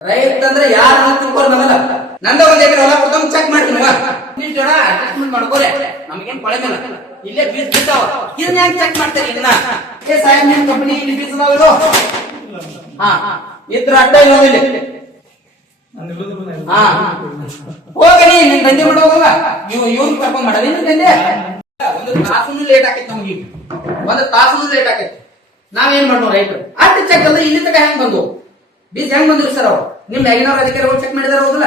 ರೈತ ಅಂದ್ರೆ ಯಾರು ತಿಳ್ಕೊರ್ ನಮಗ ನಂದ ಒಂದ್ ಎಕರೆ ಹೊಲ ಚೆಕ್ ಮಾಡ್ತೀನಿ ನಿಮ್ ಜೋಡ ಅಡ್ಜಸ್ಟ್ಮೆಂಟ್ ಮಾಡ್ಕೋರೆ. ನಮಗೇನ್ ಕೊಳೆ ಇಲ್ಲೇ. ಬೀಸ್ ಬಿದ್ದಾವ. ಇದನ್ನ ಹೆಂಗ್ ಚೆಕ್ ಮಾಡ್ತೀರಿ ಇದನ್ನ? ಏ, ಸಾಹೇಬ್, ನಿಮ್ ಕಂಪನಿ ಇಲ್ಲಿ ಬೀಜ ಅದಾವ ಹಾ. ಇದ್ರ ಅಡ್ಡ ಇರೋದಿಲ್ಲ ಹಾ. ಹೋಗಲಿ ನಿನ್ ದಂಧೆ ಮಾಡಿ ಹೋಗಲ್ಲ ನೀವು ಇವ್ನ್ ಕರ್ಕೊಂಡ್ ಮಾಡಲಿ ನಿನ್ ದಂಧೆ. ಒಂದು ತಾಸು ಲೇಟ್ ಆಕೈತಿ ನಮ್ಗೆ. ಒಂದು ತಾಸು ಲೇಟ್ ಆಕೈತಿ. ನಾವೇನ್ ಮಾಡ್ನೋ ರೈತರು? ಅಡ್ಡ ಚೆಕ್ ಅಲ್ಲ ಇಲ್ಲಿ ತಕ ಹೆಂಗ್ ಬಂದು ಬೀಜ ಹೆಂಗ್ ಬಂದ್ರಿ ಸರ್ ಅವ್ರು? ನಿಮ್ ಮ್ಯಾಗಿನವ್ರ ಅಧಿಕಾರಿಗಳು ಚೆಕ್ ಮಾಡಿದಾರ ಹೋಗಲ್ಲ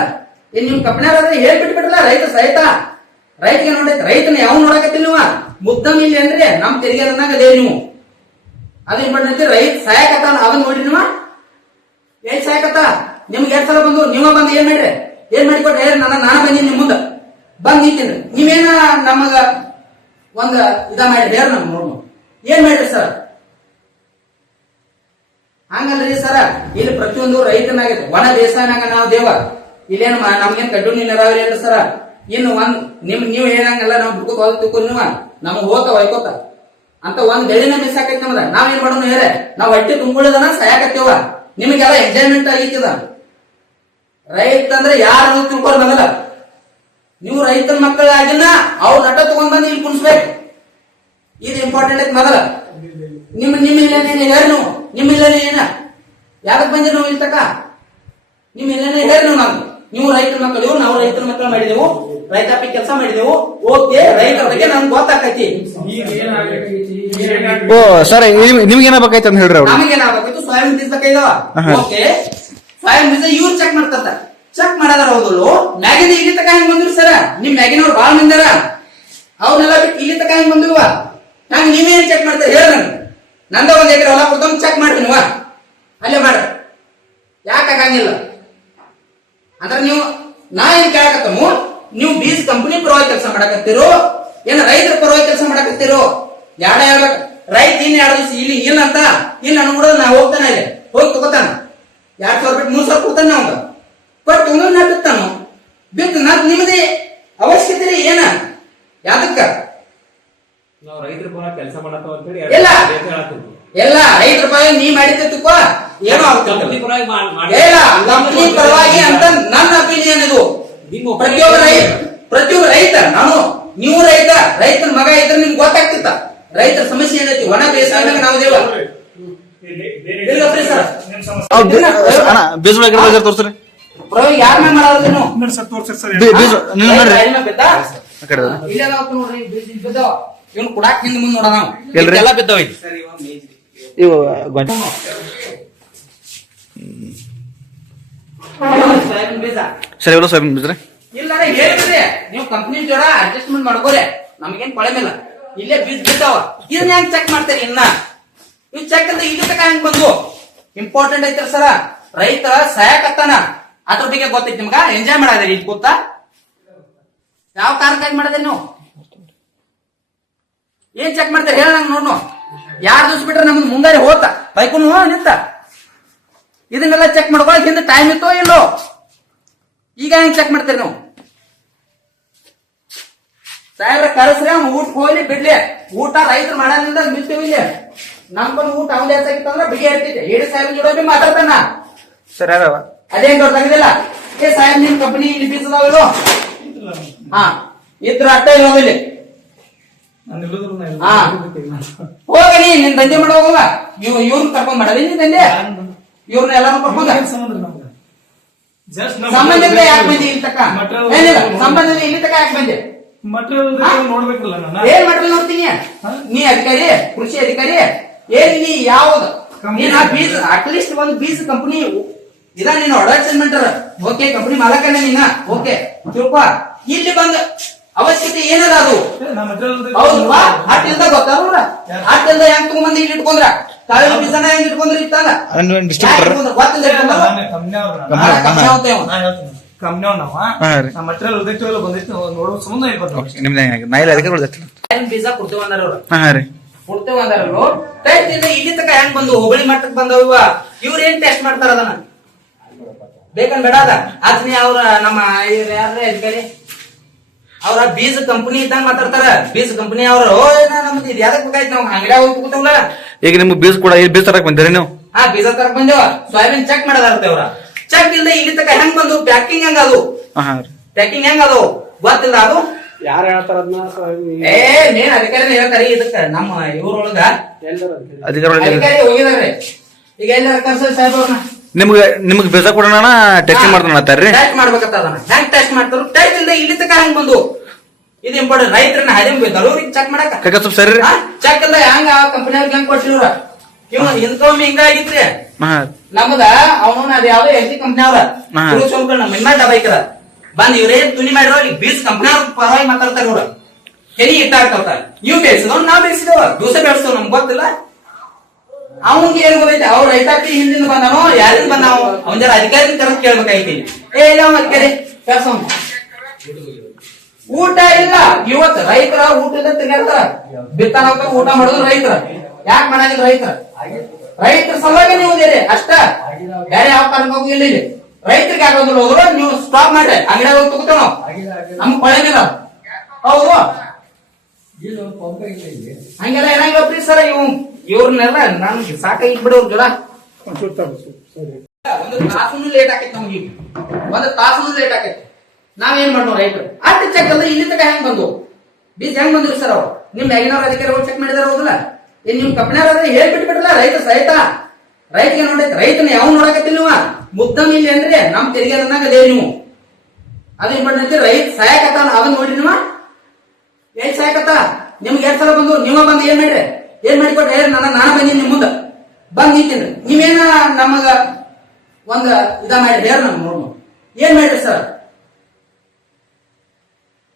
ಏನ್ ನಿಮ್ ಕಂಪ್ನಿಯವ್ರ ಹೇಳ್ಬಿಟ್ಟು ಬಿಟ್ರಲ್ಲ ರೈತ ಸಹಿತ? ರೈತಗೆ ನೋಡೈತೆ ರೈತನ ಯಾವ ನೋಡಕತ್ತಿಲ್ಲ ನೀವ? ಮುದ್ದಮ್ ಇಲ್ಲಿ ಅಂದ್ರೆ ನಮ್ ತೆರಿಗೆ ಅಂದಾಗ ಅದೇ ನೀವು. ಅದೇನ್ ಮಾಡ್ರಿ ರೈತ ಸಹಾಯಕತ್ತ ಅದನ್ನ ನೋಡ್ರಿ ನೀವ. ಏನ್ ಸಹಾಯಕತ್ತ ನಿಮ್ಗೆ ಎರಡ್ ಸಲ ಬಂದು, ನೀವ ಬಂದು ಏನ್ ಮಾಡ್ರಿ? ಏನ್ ಮಾಡಿಕೊಟ್ರಿ? ನನ್ನ, ನಾನು ಬಂದೀನಿ ನಿಮ್ ಮುಂದ. ಬಂದ್ ನಿಂತೀನಿ ನೀವೇನ ನಮಗ ಒಂದ್ ಇದ ಮಾಡಿ ಹೇಳ ನಮ್ ನೋಡ್ ಏನ್ ಮಾಡ್ರಿ ಸರ್ ಹಂಗಲ್ರಿ ಸರ? ಇಲ್ಲಿ ಪ್ರತಿಯೊಂದು ರೈತನಾಗೈತೆ. ಒಣ ದೇಸಾಯನಾಗ ನಾವು ದೇವ ಇಲ್ಲೇನು ನಮ್ಗೇನ್ ಕಡ್ಡು ನೀರಾವರಿ ಅಲ್ಲ ಸರ? ಇನ್ನು ಒಂದ್ ನಿಮ್ ನೀವ್ ಹೇಳಂಗಲ್ಲ ನಾವು ಬಿಡ್ಕೋತ ಹೋದ್ ತಿಳ್ಕೊಂಡ್ ನೀವ. ನಮ್ಗೆ ಹೋತ ಒಯ್ಕೋತ ಅಂತ ಒಂದ್ ಬೆಳಿನ ಮಿಸ್ ಆಕೈತಿ ನಮ್ದ. ನಾವ್ ಏನ್ ಮಾಡೋಣ ಹೇಳ ನಾವ್ ಹೊಟ್ಟೆ ತುಂಬಿಳದನ ಸಾಯಾಕತ್ತೇವ. ನಿಮಗೆಲ್ಲ ಎಂಜಾಯ್ಮೆಂಟ್ ಆಗಿತ್ತದ ರೈತ ಅಂದ್ರೆ ಯಾರು ತಿಳ್ಕೊರ್ ಬಂದಲ್ಲ ನೀವು ರೈತನ ಮಕ್ಕಳಾಗಿನ ಅವ್ರ ನಟ ತಗೊಂಡ್ ಬಂದು ಇಲ್ಲಿ ಕುಣಿಸ್ಬೇಕು. ಇದು ಇಂಪಾರ್ಟೆಂಟ್ ಐತಿ ಮೊದಲ. ನಿಮ್ಮ ನಿಮ್ಮ ಇಲ್ಲ ನೀವು? ಇಲ್ಲೇನೆ ಏನ? ಯಾಕೆ ಬಂದಿರಿ ನಾವು ಇಲ್ಲಿ ತಕ ನಿಮ್ಮ ಇಲ್ಲೇನೆ ಹೇಳಿ ನೀವು ನಾವು ನೀವು ರೈತರ ಮಕ್ಕಳು ನಾವು ರೈತರ ಮಕ್ಕಳು ಮಾಡಿದೆವು. ರೈತಾಪಿ ಕೆಲಸ ಮಾಡಿದೆವು. ಓಕೆ ರೈತರ ಬಗ್ಗೆ ನಮ್ಗೆ ಗೊತ್ತಾಕೈತಿ ಓ ಸರ್ ನಿಮ್ಗೆ ಏನಾಗಬೇಕಾಯ್ತು ಅಂತ ಹೇಳ್ರಿ ಅವ್ರು. ಏನಾಗಬೇಕು ಸ್ವಯಂ ಬೀಜ ಓಕೆ. ಸ್ವಯಂ ಬೀಜ ಇವ್ರು ಚೆಕ್ ಮಾಡ್ತಾರ ಚೆಕ್ ಮಾಡದಾರ ಹೌದಲ್ಲು ಮ್ಯಾಗಿನ ಇಲ್ಲಿ ತಕ ಹೆಂಗ್ ಬಂದ್ರು ಸರ? ನಿಮ್ ಮ್ಯಾಗಿನವ್ರು ಬಾಳ ಬಂದಾರ ಅವ್ರನ್ನೆಲ್ಲ ಬಿಟ್ಟು ಇಲ್ಲಿ ತಕ ಹೆಂಗ್ ಬಂದಿರುವ ಹಂಗ ನೀವೇನ್ ಚೆಕ್ ಮಾಡ್ತಾರೆ? ಹೇಳ್ರಿ ನನ್ಗೆ ನಂದ ಒಂದ್ ಎಕರೆ ಹೊಲ ಕೊಡ್ತಾವ್ ಚೆಕ್ ಮಾಡ್ತೀನಿ ವಾ. ಅಲ್ಲೇ ಮಾಡ. ಯಾಕೆ ಆಗಂಗಿಲ್ಲ ಅಂದ್ರೆ ನೀವು ನಾ ಏನ್ ಕೇಳಕತ್ತಮು ನೀವು ಬೀಜ ಕಂಪನಿ ಪರವಾಗಿ ಕೆಲಸ ಮಾಡಕತ್ತೀರೋ ಏನ ರೈತರ ಪರವಾಗಿ ಕೆಲಸ ಮಾಡಕತ್ತೀರೋ ಯಾಡ ಹೇಳ್ಬೇಕು ರೈತ ಇನ್ ಎರಡು ದಿವಸ ಇಲ್ಲಿ ಇಲ್ಲ ಅಂತ ಇಲ್ಲ ಅನ್ಬಿಡ ನಾ ಹೋಗ್ತಾನೆ ಇಲ್ಲಿ ಹೋಗಿ ತಗೋತಾನ. ಎರಡ್ ಸಾವಿರ ಬಿಟ್ಟು ಮೂರ್ ಸಾವಿರ ಕೊಡ್ತಾನೆ ಅವಂಗ ಕೊಟ್ಟು ತಗೊಂಡು ನಾ ಬಿತ್ತಾನು ಬಿತ್ತು ನಾ ನಿಮ್ಮದೇ ಅವಶ್ಯಕತೆ ರೀ ಏನ? ಯಾದಕ್ಕ? ನಾವು ರೈತರ ಪರ ಕೆಲಸ ಮಾಡತ್ತೇಳಿ ಇಲ್ಲ. ಎಲ್ಲ ಐದು ರೂಪಾಯಿ ನೀ ಮಾಡಿದ್ದೆ ಏನೋ ಕಂಪನಿ ಪರವಾಗಿ ಮಾಡ್- ಮಾಡಿ- ಇಲ್ಲ ಕಂಪನಿ ಪರವಾಗಿ ಅಂತ ನನ್ನ ಒಪಿನಿಯನ್ ಇದು. ನಿಮ್ಮ ಪ್ರತಿಯೊಬ್ಬ ರೈತ ಪ್ರತಿಯೊಬ್ಬ ರೈತ ನಾನು ನೀವು ರೈತ ರೈತನ ಮಗ ಇದ್ರೆ ನಿಮ್ಗೆ ಗೊತ್ತಾಗ್ತಿತ್ತ? ರೈತರ ಸಮಸ್ಯೆ ಏನೈತಿ? ಒಣ ಬೇಸಾಯ ನಾವು ದೇವ ಬೀಜ ತೋರ್ಸ್ರಿ. ಯಾರ ಮೇಲೆ ಮಾಡೋದು ನೀವು ನೋಡ್ರಿ. ಇಲ್ಲೇ ಬಿದ್ದಾವ ಇವ್ನು ಕುಡಾಕ್ ಹಿಂದ್ ಮುಂದ್ ನೋಡ ನಾವು? ಎಲ್ಲ ಬಿದ್ದಾವ ಇವು ಗೊಂಚ- ಸರ್ ಇವೆಲ್ಲ ಸೋಯಾಬೀನ್ ಬೀಜ ರೀ ಇಲ್ಲ ಹೇಳಿದ್ರಿ ನೀವು ಕಂಪ್ನಿ ಜೋಡ ಅಡ್ಜಸ್ಟ್ಮೆಂಟ್ ಮಾಡ್ಕೋರಿ. ನಮಗೇನ್ ಕೊಳೆ ಮೇಲೆ ಇಲ್ಲೇ ಬೀಜ ಬಿದ್ದಾವ. ಇದನ್ನ ಹೆಂಗ್ ಚೆಕ್ ಮಾಡ್ತೀರಿ ಇನ್ನ? ಇವ್ ಚೆಕ್ ಅಂತ ಇಲ್ಲಿ ತಕ ಹೆಂಗ್ ಬಂದು ಇಂಪಾರ್ಟೆಂಟ್ ಐತ್ರಿ ಸರ. ರೈತ ಸಹಾಯಕತ್ತಾನ. ಅದ್ರ ಬಗ್ಗೆ ಗೊತ್ತೈತಿ ನಿಮ್ಗ? ಎಂಜಾಯ್ ಮಾಡದ್ರಿ ಇದು ಗೊತ್ತಾ? ಯಾವ ಕಾರಣಕ್ಕಾಗಿ ಮಾಡಿದೆ ನೀವು? ಏನ್ ಚೆಕ್ ಮಾಡ್ತೀರಿ? ಹೇಳ ನಂಗೆ ನೋಡ್ನು. ಯಾರ್ ದಿವ್ಸ ಬಿಟ್ರೆ ನಮ್ದು ಮುಂಗಾರಿ ಹೋತ? ಬೈಕುನು ನಿಂತ. ಇದನ್ನೆಲ್ಲ ಚೆಕ್ ಮಾಡ್ಕೊಳಕ್ ಹಿಂದೆ ಟೈಮ್ ಇತ್ತೋ ಇಲ್ಲೋ? ಈಗ ಹೆಂಗ್ ಚೆಕ್ ಮಾಡ್ತೀರಿ ನೀವು? ಸಾಹೇಬ್ರ ಕರೆಸ್ರಿ ಅವ್ನು ಊಟ ಹೋಗ್ಲಿ ಬಿಡ್ಲಿ. ಊಟ ರೈತರು ಮಾಡೋದ್ರಿಂದ ನಿಲ್ತೀವಿ ಇಲ್ಲಿ. ನಮ್ಗೊಂದು ಊಟ ಅವ್ನ ಹೆಚ್ಚಾಗಿತ್ತಂದ್ರ ಬಿಗಿ ಇರ್ತಿದ್ದೆ ಹೇಳಿ ಸಾಹೇಬ್ ಜೋಡ ಬಿ ಮಾತಾಡ್ತಾನ ಸರಿ ಅದಾವ ಅದೇನ್ ದೊಡ್ಡದಾಗಿದಿಲ್ಲ ಏ ಸಾಹೇಬ್ ನಿಮ್ ಕಂಪನಿ ಇಲ್ಲಿ ಬೀಸದಾವಿಲ್ಲ ಹಾ. ಇದ್ರ ಅಟ್ಟ ಇರೋದಿಲ್ಲ. ಹಾ ಹೋಗಲಿ ನಿನ್ ದಂಧೆ ಮಾಡ ಹೋಗಲ್ಲ ಇವ್ ಇವ್ರನ್ನ ಕರ್ಕೊಂಡ್ ಮಾಡಲಿ ನಿನ್ ದಂಧೆ? ಇವ್ರನ್ನ ಎಲ್ಲಾರು ಕರ್ಕೊಂಡ ಇಲ್ಲ ಯಾಕೆ ಬಂದಿ ಇಲ್ಲಿ ತಕ? ಏನಿಲ್ಲ ಇಲ್ಲ ಇಲ್ಲಿ ತಕ ಯಾಕೆ ಬಂದೆ? ಏನ್ ಮಟ್ರಲ್ ನೋಡ್ತೀನಿ? ನೀ ಅಧಿಕಾರಿ ಕೃಷಿ ಅಧಿಕಾರಿ ಏನ್ ನೀ ಯಾವ್ದು? ನೀನ್ ಆ ಬೀಜ ಅಟ್ಲೀಸ್ಟ್ ಒಂದ್ ಬೀಜ ಕಂಪನಿ ಇದ ನೀನು ಅಡ್ವರ್ಟೈಸ್ಮೆಂಟ್ ಓಕೆ ಕಂಪನಿ ಮಾಲಕನೇ ನೀನ. ಓಕೆ ತಿಳ್ಕೊ. ಇಲ್ಲಿ ಬಂದ ಅವಶ್ಯಕತೆ ಏನದ ಅದು. ನಮ್ಮ ಹತ್ರ ಹೌದಲ್ವಾ ಅಟ್ಟಿಲ್ದ ಗೊತ್ತಾರಲ್ಲ ಅಟ್ಟಿಲ್ದ ಹೆಂಗ್ ತಗೊಂಬಂದ್ ಇಲ್ಲಿ ಇಟ್ಕೊಂಡ್ರ? ಹೆಂಗ್ ಇಟ್ಕೊಂಡ್ರಿ ಬೀಜ ಕೊಡ್ತೇವೆ ಅಂದಾರ ಕೊಡ್ತೇವೆ ಇಲ್ಲಿ ತಕ ಹೆಂಗ್ ಬಂದು ಹುಬ್ಬಳ್ಳಿ ಮಟ್ಟಕ್ಕೆ ಬಂದವ ಇವ್ರ ಏನ್ ಟೆಸ್ಟ್ ಮಾಡ್ತಾರ ಅದನ್ನ? ಬೇಕನ್ ಬೇಡ ಅದ? ಅದ್ನೇ ಅವ್ರ ನಮ್ಮ ಯಾರೇ ಅಧಿಕಾರಿ? ಅವ್ರ ಬೀಜ ಕಂಪನಿ ಇದ್ದಂಗ ಮಾತಾಡ್ತಾರ. ಬೀಜ ಕಂಪನಿ ಅವ್ರ ಓ ಏನ ನಮ್ದು ಇದು ಯಾವ್ದಕ್ ಬೇಕಾಯ್ತು ನಾವು ಅಂಗಡಿಯಾಗ ಹೋಗಿ ಕೂತವಲ್ಲ? ಈಗ ನಿಮ್ಗೆ ಬೀಜ ಕೂಡ ಈ ಬೀಜ ತರಕ್ ಬಂದಿರಿ ನೀವು? ಹಾ ಬೀಜ ತರಕ್ ಬಂದೇವ. ಸೋಯಾಬೀನ್ ಚೆಕ್ ಮಾಡದಾರತ್ತೆ ಅವ್ರ. ಚೆಕ್ ಇಲ್ಲ ಇಲ್ಲಿ ತಕ ಹೆಂಗ್ ಬಂದು? ಪ್ಯಾಕಿಂಗ್ ಹೆಂಗ್ ಅದು? ಪ್ಯಾಕಿಂಗ್ ಹೆಂಗ್ ಅದು? ಗೊತ್ತಿಲ್ಲ ಅದು? ಯಾರು ಹೇಳ್ತಾರ ಅದನ್ನ ಏ ನೀನ್ ಅಧಿಕಾರಿ ಹೇಳ್ತಾರೆ ಇದಕ್ಕ. ನಮ್ಮ ಇವ್ರೊಳಗ ಅಧಿಕಾರಿ ಅಧಿಕಾರಿ ಹೋಗಿದಾರೆ ಈಗ ಎಲ್ಲ ಕರ್ಸ ಸಾಹೇಬ್ ಅವ್ರನ್ನ. ನಿಮ್ಗೆ ನಿಮ್ಗೆ ಬೀಜ ಕೊಡೋಣ ಟೆಸ್ಟ್ ಮಾಡ್ತಾನ ಅಂತಾರ್ರಿ? ಟೆಸ್ಟ್ ಮಾಡ್ಬೇಕಂತ ಅದನ್ನ ಹೆಂಗ್ ಟೆಸ್ಟ್ ಮಾಡ್ತಾರು? ಟೆಸ್ಟ್ ಇಲ್ದೆ ಇಲ್ಲಿ ತಕ ಹೆಂಗ್ ಬಂದು. ಇದು ಇಂಪಾರ್ಟೆಂಟ್ ರೈತರನ್ನ ಹರಿಮ್ ಅವ್ರಿಗೆ ಚೆಕ್ ಮಾಡಕ. ಕಾಕ ಸ್ವಲ್ಪ ಸರಿ ಚೆಕ್ ಇಲ್ಲ ಹೆಂಗ ಆ ಕಂಪನಿ ಅವ್ರಿಗೆ ಹೆಂಗ್ ಕೊಟ್ಟಿವ್ರ ಇವ ಇಂಥವ್ ಹಿಂಗ ಆಗಿತ್ರಿ. ನಮ್ದ ಅವನು ಅದ ಯಾವ್ದೋ ಎಸ್ ಸಿ ಕಂಪ್ನಿ ಅವ್ರ. ಹಾ. ನಮ್ಮ ಡಬೈಕರ ಬಂದ್ ಇವ್ರೇ ತುನಿ ಮಾಡಿರೋ ಇಲ್ಲಿ ಬೀಸ್ ಕಂಪ್ನಿ ಅವ್ರ ಪರವಾಗಿ ಮಾತಾಡ್ತಾರ ಇವ್ರ ಕೆರಿ ಇಟ್ಟಾಗ್ತಾವ ನೀವು ಬೇಯಿಸಿದವ್ ನಾವ್ ಬೇಸಿದವ ದೋಸೆ ಬೇಯಿಸ್ತವ್ ನಮ್ಗೆ ಗೊತ್ತಿಲ್ಲ. ಅವನಿಗೆ ಏನ್ ಗೊತ್ತೈತೆ, ಅವ್ರ ರೈತಾಪಿ ಹಿಂದಿನ ಬಂದಾನೋ, ಯಾರಿಂದ ಬಂದಾವ ಅವನ ಜರ ಅಧಿಕಾರಿ ತರ ಕೇಳ್ಬೇಕಾಯ್ತಿ ಏ, ಇಲ್ಲ ಅವ ಕೆರೆ ಕೆಲ್ಸ ಊಟ ಇಲ್ಲ. ಇವತ್ತು ರೈತರ ಊಟದ ತಿನ್ನಿರ್ತಾರ ಬಿತ್ತನ ಊಟ ಮಾಡೋದು ರೈತರ. ಯಾಕೆ ಮಾಡಾಗಿಲ್ಲ ರೈತರ? ರೈತರ ಸಲುವಾಗಿ ನೀವು ಇದೆ ಅಷ್ಟ. ಬೇರೆ ಯಾವ ಕಾರಣಕ್ಕೆ ಹೋಗಿಲ್ಲ ಇಲ್ಲಿ. ರೈತರಿಗೆ ಆಗೋದಿಲ್ಲ, ಹೋದ್ರು, ನೀವು ಸ್ಟಾಪ್ ಮಾಡ್ರಿ. ಅಂಗಡಿಯಾಗ ಹೋಗಿ ತಗೋತಾವ ನಮ್ಗೆ ಕೊಳೆನಿಲ್ಲ ಹೌದು. ಹಂಗೆಲ್ಲ ಏನಾಗಿಲ್ಲ ಸರ್ ಇವ್ ಇವ್ರನ್ನೆಲ್ಲ ನನ್ಗೆ ಸಾಕಾಗಿ ಬಿಡೋರ್ ಗಿಡ ಒಂದು ತಾಸು ಲೇಟ್ ಆಕೈತಿ ನಮ್ಗೆ. ಒಂದು ತಾಸು ಲೇಟ್ ಆಕೈತಿ. ನಾವೇನ್ ಮಾಡೋಣ ರೈತರು? ಅಷ್ಟು ಚೆಕ್ ಅಲ್ಲ ಇಲ್ಲಿ ತನಕ ಹೆಂಗ್ ಬಂದು ಬೀಜ ಹೆಂಗ್ ಬಂದ್ರಿ ಸರ್ ಅವ್ರು? ನಿಮ್ ಮ್ಯಾಗಿನವ್ರ ಅಧಿಕಾರಿಗಳು ಚೆಕ್ ಮಾಡಿದಾರ ಹೌದಲ್ಲ? ಏನ್ ನಿಮ್ ಕಂಪ್ನಿಯವ್ರ ಹೇಳ್ಬಿಟ್ಟು ಬಿಡಲ್ಲ ರೈತ ಸಹಿತ? ರೈತಗೆ ನೋಡೈತೆ ರೈತನ ಯಾವ ನೋಡಕತ್ತಿಲ್ಲ ನೀವ? ಮುದ್ದಮ್ ಇಲ್ಲಿ ಏನ್ರಿ ನಮ್ ತೆರಿಗೆ ಅದೇ ನೀವು. ಅದೇನ್ ಮಾಡ್ರಿ ರೈತ ಸಹಾಯಕತ್ತ ಅದನ್ನ ನೋಡ್ರಿ ನೀವ? ಏನ್ ಸಾಯ್ಕತ್ತ ನಿಮ್ಗೆ ಎರಡ್ ಸಲ ಬಂದು? ನೀವ ಬಂದು ಏನ್ ಮಾಡ್ರಿ? ಏನ್ ಮಾಡಿಕೊಟ್ರಿ? ನನ್ನ ನಾನು ಬಂದೀನಿ ನಿಮ್ ಮುಂದ? ಬಂದ್ ನಿಂತೀನಿ ನೀವೇನ ನಮಗ ಒಂದ್ ಇದ ಮಾಡಿ ಹೇರ್ ನಮ್ ನೋಡ್ಬೋದು ಏನ್ ಮಾಡ್ರಿ ಸರ್?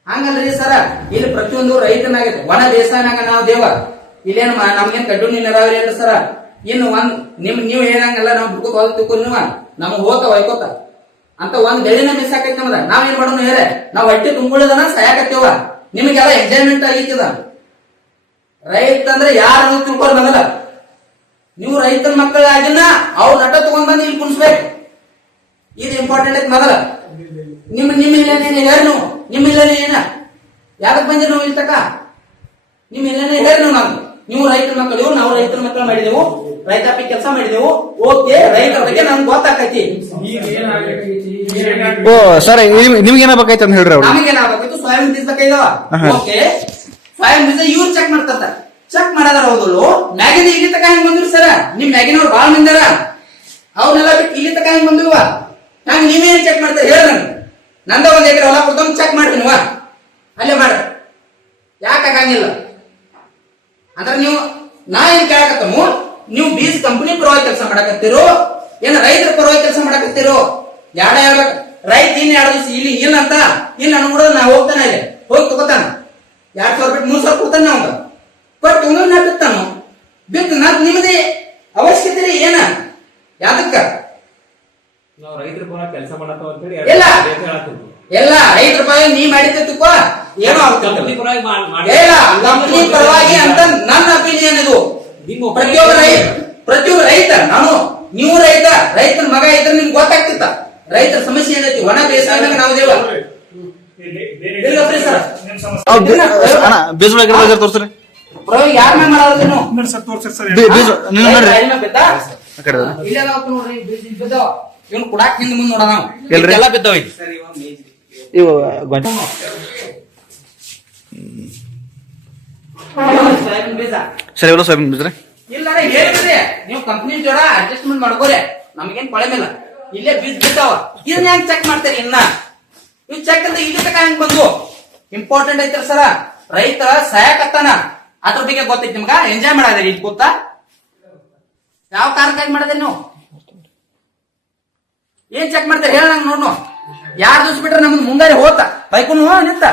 ಹಂಗಲ್ರಿ ಸರ, ಇಲ್ಲಿ ಪ್ರತಿಯೊಂದು ರೈತನಾಗೈತೆ ಒಣ ಬೇಸಾಯನಾಗ ನಾವು ದೇವ. ಇಲ್ಲೇನು ನಮ್ಗೇನ್ ಕಡ್ಡು ನೀರಾವರಿ ಇಲ್ಲ ಸರ. ಇನ್ನು ಒಂದ್ ನಿಮ್ ನೀವ್ ಹೇಳಂಗಲ್ಲ ನಾವು ಬಿಡ್ಕೋತ ತಿಳ್ಕೊಂಡ್ ನೀವ. ನಮಗ್ ಹೋತ ಒಯ್ಕೋತ ಅಂತ ಒಂದ್ ಬೆಳಿನ ಮಿಸ್ ಆಕೈತಿ ನಮ್ದ. ನಾವೇನ್ ಮಾಡೋಣ ಹೇಳ? ನಾವ್ ಹೊಟ್ಟೆ ತುಂಬಳದನ ಸಾಯಕತ್ತೇವ. ನಿಮಗೆಲ್ಲ ಎಂಜಾಯ್ಮೆಂಟ್ ಆಗೈತಿದ ರೈತ ಅಂದ್ರೆ ಯಾರು ತಿಳ್ಕೊಂಡು ಬಂದಲ್ಲ ನೀವು ರೈತನ ಮಕ್ಕಳಾಗಿನ ಅವ್ರ ನಟ ತಗೊಂಡ್ ಬಂದು ಇಲ್ಲಿ ಕುಣಿಸ್ಬೇಕು. ಇದು ಇಂಪಾರ್ಟೆಂಟ್ ಐತಿ ಮೊದಲ. ನಿಮ್ಮ ನಿಮ್ಮ ಇಲ್ಲೇನೆ ಹೇಳಿ ನೀವು? ನಿಮ್ಮ ಇಲ್ಲೇನೆ ಏನ? ಯಾಕೆ ಬಂದಿರಿ ನಾವು ಇಲ್ಲಿ ತಕ ಹೇಳಿ ನೀವು ನಾವು ನೀವು ರೈತರ ಮಕ್ಕಳು ನಾವು ರೈತರ ಮಕ್ಕಳು ಮಾಡಿದೆವು. ರೈತಾಪಿ ಕೆಲಸ ಮಾಡಿದೆವು ಓಕೆ ರೈತರ ಬಗ್ಗೆ ನಮ್ಗೆ ಗೊತ್ತಾಕೈತಿ ಓ ಸರ್ ನಿಮ್ಗೆ ಏನಾಗಬೇಕಾಯ್ತು ಅಂತ ಹೇಳ್ರಿ ಅವ್ರು. ನಮಗೆ ಏನಾಗಬೇಕು ಸ್ವಯಂ ಬೀಜ ಓಕೆ. ಸ್ವಯಂ ಬೀಜ ಇವ್ರು ಚೆಕ್ ಮಾಡ್ತಾರ. ಚೆಕ್ ಮಾಡದಾರ ಹೌದಲ್ಲ ಮ್ಯಾಗಿನ ಇಲ್ಲಿ ತಕ ಹೆಂಗ್ ಬಂದ್ರು ಸರ? ನಿಮ್ ಮ್ಯಾಗಿನವ್ರು ಬಾಳ ನಿಂದಾರ ಅವ್ರನ್ನೆಲ್ಲ ಬಿಟ್ಟು ಇಲ್ಲಿ ತಕ ಹೆಂಗ್ ಬಂದಿರುವ ಹಂಗ ನೀವೇನ್ ಚೆಕ್ ಮಾಡ್ತಾರ? ಹೇಳ ನನ್ಗೆ. ನಂದ ಒಂದ್ ಎಕರೆ ಹೊಲ ಕೊಡ್ತಾವ್ ಚೆಕ್ ಮಾಡ್ತೀನಿ ವಾ. ಅಲ್ಲೇ ಮಾಡ. ಯಾಕೆ ಆಗಂಗಿಲ್ಲ ಅಂದ್ರೆ ನೀವು ನಾ ಏನ್ ಕೇಳಕತ್ತಮು? ನೀವು ಬೀಜ ಕಂಪನಿ ಪರವಾಗಿ ಕೆಲಸ ಮಾಡಕತ್ತೀರೋ ಏನ ರೈತರ ಪರವಾಗಿ ಕೆಲಸ ಮಾಡಕತ್ತೀರೋ ಯಾಡ ಹೇಳ್ಬೇಕು ರೈತ ಇನ್ ಎರಡು ದಿವಸ ಇಲ್ಲಿ ಇಲ್ಲ ಅಂತ ಇಲ್ಲ ಅನ್ಬಿಡೋದು ನಾ ಹೋಗ್ತಾನೆ ಇಲ್ಲಿ. ಹೋಗಿ ತಗೋತಾನ. ಎರಡ್ ಸಾವಿರ ಬಿಟ್ಟು ಮೂರ್ ಸಾವಿರ ಕೊಡ್ತಾನ ಅವಂಗ ಕೊಟ್ಟು ತಗೊಂಡು ನಾ ಬಿತ್ತಾನು. ಬಿತ್ತು ನಾ ನಿಮ್ಮದೇ ಅವಶ್ಯಕತೆ ರೀ ಏನ? ಯಾದಕ್ಕ? ನಾವು ರೈತರ ಪರ ಕೆಲಸ. ಹೇಳತ್ತೀವಿ ಎಲ್ಲ. ಐದು ರೂಪಾಯಿ ನೀ ಮಾಡಿದ್ದೆ ಏನೋ ಕಂಪನಿ ಪರವಾಗಿ ಇಲ್ಲ ಕಂಪನಿ ಪರವಾಗಿ ಅಂತ ನನ್ನ ಅಪೀನಿಯನ್ ಇದು. ಪ್ರತಿಯೊಬ್ಬ ರೈತ ಪ್ರತಿಯೊಬ್ಬ ರೈತ ನಾನು ನೀವು ರೈತ ರೈತನ ಮಗ ಇದ್ರೆ ನಿಮ್ಗೆ ಗೊತ್ತಾಗ್ತಿತ್ತ? ರೈತರ ಸಮಸ್ಯೆ ಏನೈತಿ? ಒಣ ಬೇಸಾಯದಾಗ ನಾವು ದೇವ ಬೀಜ ತೋರ್ಸ್ರಿ. ಪ್ರಯೋಗ ಯಾರ ಮೇಲೆ ಮಾಡೋದು ನೀವು ಸರ್ ತೋರ್ಸಿ ಸರ್ ಬೀಜ ನೀವು ನೋಡ್ರಿ. ಇಲ್ಲೇ ಬಿದ್ದಾವ. ಇವ್ನು ಕುಡಾಕ್ ಹಿಂದ್ ಮುಂದ್ ನೋಡ ನಾವು. ಎಲ್ರಿ? ಎಲ್ಲ ಬಿದ್ದಾವ ಇವು ಸರ್ ಇವೆಲ್ಲ ಸೋಯಾಬೀನ್ ಬೀಜ ರೀ ಇಲ್ಲ ರೀ ಹೇಳಿದ್ರಿ ನೀವು ಕಂಪ್ನಿ ಜೋಡ ಅಡ್ಜಸ್ಟ್ಮೆಂಟ್ ಮಾಡ್ಕೋರಿ. ನಮ್ಗೇನ್ ಕೊಳೆ ಮೇಲೆ. ಇಲ್ಲೇ ಬೀಜ ಬಿದ್ದಾವ. ಇದನ್ನ ಹೆಂಗ್ ಚೆಕ್ ಮಾಡ್ತೀರಿ ಇನ್ನ? ಇವ್ ಚೆಕ್ ಅಂತ ಇಲ್ಲಿ ತಕ ಹೆಂಗ್ ಬಂದು ಇಂಪಾರ್ಟೆಂಟ್ ಐತ್ರಿ ಸರ. ರೈತ ಸಹಾಯಕತ್ತಾನ. ಅದ್ರ ಬಗ್ಗೆ ಗೊತ್ತೈತಿ ನಿಮ್ಗ? ಎಂಜಾಯ್ ಮಾಡಿದ್ರಿ ಇದು ಗೊತ್ತಾ ಯಾವ ಕಾರಣಕ್ಕಾಗಿ ಮಾಡಿದ್ರಿ ನೀವು? ಏನ್ ಚೆಕ್ ಮಾಡ್ತೀರಿ? ಹೇಳ ನಂಗೆ ನೋಡ್ನು. ಯಾರ್ ದಿವ್ಸ ಬಿಟ್ರೆ ನಮ್ಗೆ ಮುಂಗಾರಿ ಹೋತ. ಬೈಕುನು ನಿಂತ.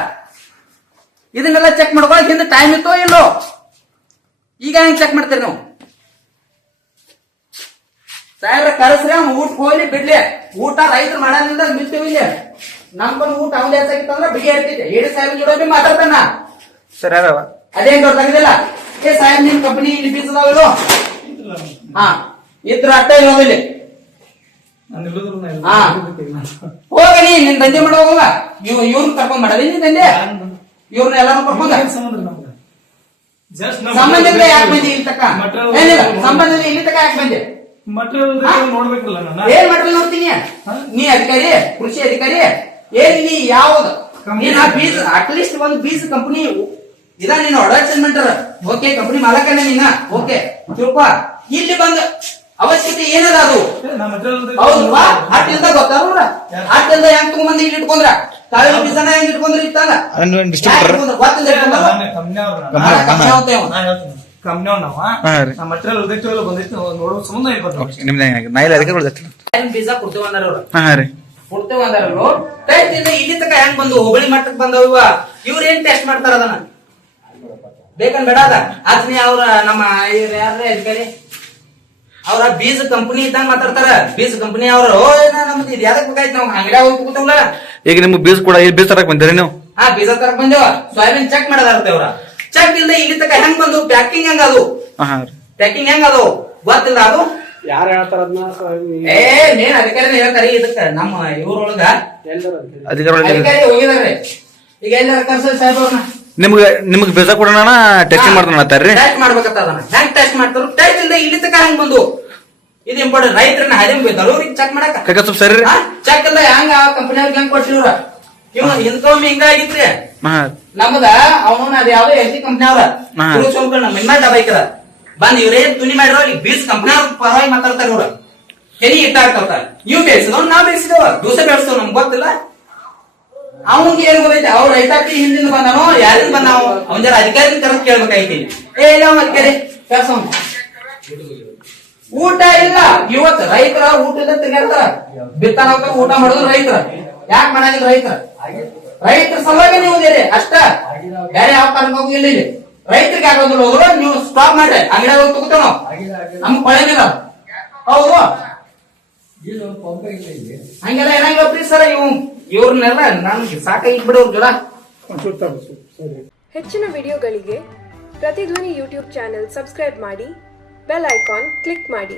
ಇದನ್ನೆಲ್ಲ ಚೆಕ್ ಮಾಡ್ಕೊಳಕ್ ಹಿಂದೆ ಟೈಮ್ ಇತ್ತೋ ಇಲ್ಲೋ? ಈಗ ಹೆಂಗ್ ಚೆಕ್ ಮಾಡ್ತೀರಿ ನೀವು? ಸಾಹೇಬ್ರ ಕರೆಸ್ರಿ ಅವ್ನು ಊಟ ಹೋಗ್ಲಿ ಬಿಡ್ಲಿ. ಊಟ ರೈತರು ಮಾಡೋದ್ರಿಂದ ನಿಲ್ತೀವಿ ಇಲ್ಲಿ. ನಮ್ಗೊಂದು ಬಂದು ಊಟ ಅವ್ನ ಹೆಚ್ಚಾಗಿತ್ತಂದ್ರ ಬಿಗಿ ಹೇಳ್ತಿದ್ದೆ ಏಳು ಸಾಹೇಬ್ ಜೋಡಿ ಬಿ ಮಾತಾಡ್ತಾನ. ಸರಿ ಯಾರವ ಅದೇನ್ ದೊಡ್ಡ ತೆಗ್ದಿಲ್ಲ ಏ ಸಾಹೇಬ್ ನಿಮ್ ಕಂಪನಿ ಇಲ್ಲಿ ಬೀಸದಾವಿಲ್ಲ ಹಾ ಇದ್ರ ಅಟ್ಟ ಇರೋದು ಇಲ್ಲಿ. ನಾನು ಇಲ್ಲದ್ರು ನಾ ಹಾ. ಇಲ್ಲ. ಹೋಗ ನೀ ನಿನ್ ದಂಧೆ ಮಾಡೋ ಹೋಗ. ಇವ್ ಇವ್ರನ್ನ ಕರ್ಕೊಂಡ್ ಮಾಡದಿ ನೀನ್ ದಂಧೆ? ಇವ್ರನ್ನ ಎಲ್ಲಾರು ಕರ್ಕೊಂಡ ಸಂಬಂಧ ಯಾಕೆ ಬಂದಿ ಇಲ್ಲಿ ತಕ? ಸಂಬಂಧ ಇಲ್ಲಿ ತಕ ಯಾಕೆ ಬಂದೆ? ಮಟೀರಿಯಲ್ ನೋಡ್ಬೇಕಲ್ಲ ನಾನು ಏನ್ ಮಾಡ್ರಿ ನೋಡ್ತೀನಿ? ನೀ ಅಧಿಕಾರಿ ಕೃಷಿ ಅಧಿಕಾರಿ ಏನ್ ನೀ ಯಾವ್ದು? ನೀನ್ ಆ ಬೀಜ ಅಟ್ಲೀಸ್ಟ್ ಒಂದ್ ಬೀಜ ಕಂಪನಿ ಇದ ನೀನು ಅಡ್ವರ್ಟೈಸ್ಮೆಂಟ್ ಓಕೆ ಕಂಪನಿ ಮಾಲಕನೇ ನೀನ ಓಕೆ ತಿಳ್ಕೊ. ಇಲ್ಲಿ ಬಂದ ಅವಶ್ಯಕತೆ ಏನದ ಅದು? ಮಟೀರಿಯಲ್ ಹೌದಲ್ವಾ ಹಟ್ಟಿಲ್ದ ಗೊತ್ತಾರಲ್ಲ ಅಟ್ಟಿಲ್ದ ಹೆಂಗ್ ತಗೊಂಬಂದ್ ಇಲ್ಲಿ ಇಟ್ಕೊಂಡ್ರ? ಕಾವೇರಿ ಬೀಜನ ಹೆಂಗ್ ಇಟ್ಕೊಂಡ್ರಿ ಇತ್ತಲ್ಲ? ಗೊತ್ತಿಲ್ಲ ಇಟ್ಕೊಂಡ್ರ? ಹಾ, ಕಂಪ್ನಿ ಅವ್ನ್ ತೇವ. ಕಂಪ್ನಿಯವ್ ನಾವ ಹಾ ರೀ ನಾ ಮಟೀರಿಯಲ್ ನೋಡೋ ಸಂಬಂಧ ಇರ್ಬೋದು ನಿಮ್ದು ಹೆಂಗ. ನಾ ಅದಕ್ಕೆ ಉಳ್ದೈತಿ ಏನ್ ಬೀಜ ಕೊಡ್ತೇವ ಅಂದಾರ ಅವ್ರು. ಹಾ ರೀ. ಕೊಡ್ತೇವ ಅಂದಾರಲ್ಲ ಟೆಸ್ಟ್ ಇಲ್ಲಿ ತಕ ಹೆಂಗ್ ಬಂದು ಹುಬ್ಬಳ್ಳಿ ಮಟ್ಟಕ್ಕೆ ಬಂದವ ಇವ? ಇವ್ರ ಏನ್ ಟೆಸ್ಟ್ ಮಾಡ್ತಾರ ಅದನ್ನ? ಬೇಕನ್ ಬೇಡ ಅದ. ಅದ್ನೇ ಅವ್ರ ನಮ್ಮ ಇವ್ರ್ ಯಾರ್ರೀ ಅಧಿಕಾರಿ ಅವ್ರ ಬೀಜ ಕಂಪನಿ ಇದ್ದಂಗ ಮಾತಾಡ್ತಾರ. ಬೀಜ ಕಂಪನಿ ಅವ್ರ ಓ ನಮ್ದು ಇದು ಯಾವ್ದಕ್ ಬೇಕಾಯ್ತು ನಾವು? ಅಂಗಡಿಯಾಗ ಹೋಗಿ ಕೂತವಲ್ಲ ಈಗ ನಿಮ್ಗೆ ಬೀಜ ಕೂಡ ಬೀಜ ತರಕ್ ಬಂದಿರಿ ನೀವು? ಹಾ ಬೀಜ ತರಕ್ ಬಂದೇವ. ಸೋಯಾಬೀನ್ ಚೆಕ್ ಮಾಡದಾರ್ತೆ ಅವ್ರ. ಚೆಕ್ ಇಲ್ದ ಇಲ್ಲಿ ತಕ ಹೆಂಗ್ ಬಂದು? ಪ್ಯಾಕಿಂಗ್ ಹೆಂಗ್ ಅದು? ಹಾ ಹಾ ರೀ. ಪ್ಯಾಕಿಂಗ್ ಹೆಂಗ್ ಅದು? ಗೊತ್ತಿಲ್ಲ ಅದು? ಯಾರು ಹೇಳ್ತಾರ ಅದನ್ನ ಏ ಮೇನ್ ಅಧಿಕಾರಿ ಹೇಳ್ತಾರೆ ಇದಕ್ಕ ನಮ್ಮ ಇವ್ರೊಳಗ. ಅಧಿಕಾರ ಅಧಿಕಾರಿ ಹೋಗಿದಾರೆ ಈಗ ಎಲ್ಲ ಕರ್ಸ ಸಾಹೇಬ್ ಅವ್ರನ್ನ? ನಿಮ್ಗೆ ನಿಮ್ಗೆ ಬೇಸ ಕೊಡೋಣ ಟೆಸ್ಟಿಂಗ್ ಮಾಡ್ತಾನ ಅಂತಾರ್ರಿ? ಟೆಸ್ಟ್ ಮಾಡ್ಬೇಕಂತ ಅದನ್ನ. ಹೆಂಗ್ ಟೆಸ್ಟ್ ಮಾಡ್ತಾರೋ? ಟೆಸ್ಟ್ ಇಲ್ದ ಇಲ್ಲಿ ತಕ ಹೆಂಗ್ ಬಂದು? ಇದು ಇಂಪಾರ್ಟೆಂಟ್ ರೈತರನ್ನ ಹರಿಮ್ ಅವ್ರಿಗೆ ಚೆಕ್ ಮಾಡಕ ಕಾಕ ಸ್ವಲ್ಪ ಸರಿ ರೀ. ಚೆಕ್ ಇಲ್ಲ ಹೆಂಗ ಆ ಕಂಪನಿ ಅವ್ರಿಗೆ ಹೆಂಗ್ ಕೊಟ್ರಿ ಇವ್ರ? ಇವ್ ಇಂಥವ್ ಹಿಂಗಾಗಿತ್ರಿ ನಮ್ದ ಅವನು ಅದ ಯಾವ್ದೋ ಎಲ್ ಕಂಪ್ನಿ. ನಮ್ಮ ಇನ್ನ ಡಬೈಕರ ಬಂದ್ ಇವ್ರೇ ತುನಿ ಮಾಡಿರೋ ಇಲ್ಲಿ ಬೀಸ್ ಕಂಪ್ನಿ ಅವ್ರ ಪರವಾಗಿ ಮಾತಾಡ್ತಾರ ಇವ್ರ ಕೆನಿ ಇಟ್ಟಾಡ್ತಾರ ನೀವು ಬೇಯಿಸಿದವ್ ನಾವ್ ಬೇಯಿಸಿದವ ದೋಸೆ ಬೇಯಿಸ್ತವ್ ನಮ್ಗೆ ಗೊತ್ತಿಲ್ಲ. ಅವನಿಗೆ ಏನ್ ಗೊತ್ತೈತೆ? ಅವ್ರ ರೈತಾಪಿ ಹಿಂದಿಂದ ಬಂದಾನೋ ಯಾರಿಂದ ಬಂದಾವ ಅವನ ಜರ ಅಧಿಕಾರಿ ಕರೆದು ಕೇಳ್ಬೇಕಾಯ್ತಿ ಏ ಇಲ್ಲ ಅವ ಅಧಿಕಾರಿ ಊಟ ಇಲ್ಲ. ಇವತ್ ರೈತರ ಊಟದ ತಿರ್ಗಾಡ್ತಾರ ಬಿತ್ತಾನ ಊಟ ಮಾಡೋದು ರೈತರ. ಯಾಕೆ ಮಾಡಂಗಿಲ್ಲ ರೈತ? ರೈತರ ಸಲುವಾಗಿ ನೀವು ಇದೀರಿ ಅಷ್ಟ. ಬೇರೆ ಯಾವ ಕಾರಣಕ್ಕೂ ಹೋಗಿಲ್ಲ ಇಲ್ಲಿ ರೈತರಿಗೆ ಆಗೋದಿಲ್ಲ ಹೋದ್ರು ನೀವು ಸ್ಟಾಪ್ ಮಾಡ್ರಿ. ಅಂಗಡಿಯಾಗ ಹೋಗಿ ತಗೋತೇವ ನಾವು. ನಮ್ಗೆ ಕೊಳೆಯಂಗಿಲ್ಲ ಹೌದು. ಹಂಗೆಲ್ಲ ಏನಾಗಿಲ್ಲ ಪ್ಲೀಸ್ ಸರ್ ಇವ್ ಇವ್ರನ್ನೆಲ್ಲ ನನ್ಗೆ ಸಾಕಾಗಿ ಬಿಡೋರ್ ಗಿಡ. ಹೆಚ್ಚಿನ ವಿಡಿಯೋಗಳಿಗೆ ಪ್ರತಿಧ್ವನಿ ಯೂಟ್ಯೂಬ್ ಚಾನೆಲ್ ಸಬ್ಸ್ಕ್ರೈಬ್ ಮಾಡಿ, ಬೆಲ್ ಐಕಾನ್ ಕ್ಲಿಕ್ ಮಾಡಿ.